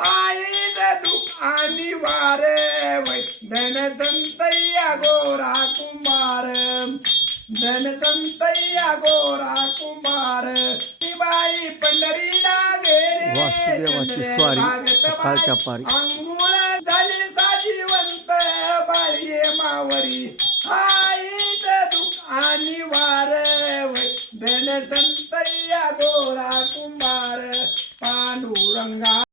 आई दुख आणि वार वै धन संतैया गोरा कुंभार धन संतैया गोरा कुंभार बाई पंढरीला गेले वासुदेवाची स्वारी सकाळच्या पारी अंघोळ झाली साजीवंत बाळी मावरी आईत दुख आणि वार धन संतैया गोरा कुंभार पांडुरंगा